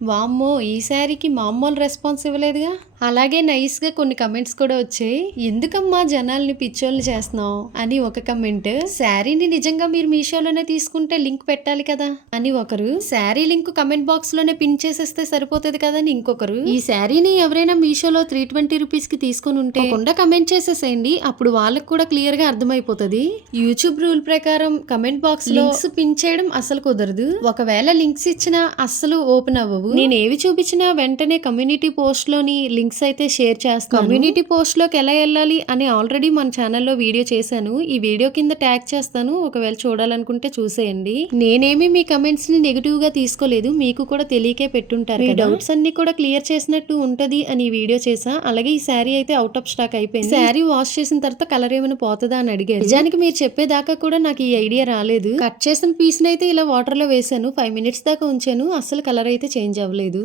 వామ్మో! ఈ శారీకి మామూలు రెస్పాన్స్ ఇవ్వలేదుగా. అలాగే నైస్‌గా కొన్ని కమెంట్స్ కూడా వచ్చాయి. ఎందుకమ్మా జనాల్ని పిచ్చోల్ని చేస్తున్నావు అని ఒక కమెంట్. శారీని నిజంగా మీరు మీషోలోనే తీసుకుంటే లింక్ పెట్టాలి కదా అని ఒకరు. శారీ లింక్ కమెంట్ బాక్స్ లోనే పిన్ చేసేస్తే సరిపోతుంది కదా అని ఇంకొకరు. ఈ శారీని ఎవరైనా మీషోలో 320 రూపీస్ కి తీసుకొని ఉంటే తప్పకుండా కమెంట్ చేసేసేయండి. అప్పుడు వాళ్ళకి కూడా క్లియర్ గా అర్థమైపోతుంది. యూట్యూబ్ రూల్ ప్రకారం కమెంట్ బాక్స్ లో లింక్స్ పిన్ చేయడం అసలు కుదరదు. ఒకవేళ లింక్స్ ఇచ్చినా అస్సలు ఓపెన్ అవ్వవు. నేను ఏవి చూపించినా వెంటనే కమ్యూనిటీ పోస్ట్ లోని లింక్స్ అయితే షేర్ చేస్తాను. కమ్యూనిటీ పోస్ట్ లోకి ఎలా వెళ్ళాలి అని ఆల్రెడీ మన ఛానల్లో వీడియో చేశాను. ఈ వీడియో కింద ట్యాగ్ చేస్తాను. ఒకవేళ చూడాలనుకుంటే చూసేయండి. నేనేమి మీ కమెంట్స్ ని నెగిటివ్ గా తీసుకోలేదు. మీకు కూడా తెలియకే పెట్టుంటారు. మీ డౌట్స్ అన్ని కూడా క్లియర్ చేసినట్టు ఉంటది అని ఈ వీడియో చేసా. అలాగే ఈ శారీ అయితే అవుట్ ఆఫ్ స్టాక్ అయిపోయింది. శారీ వాష్ చేసిన తర్వాత కలర్ ఏమైనా పోతుందా అని అడిగారు. నిజానికి మీరు చెప్పేదాకా కూడా నాకు ఈ ఐడియా రాలేదు. కట్ చేసిన పీస్ అయితే ఇలా వాటర్ లో వేసాను. 5 minutes దాకా ఉంచాను. అస్సలు కలర్ అయితే చేంజ్ అవ్వలేదు.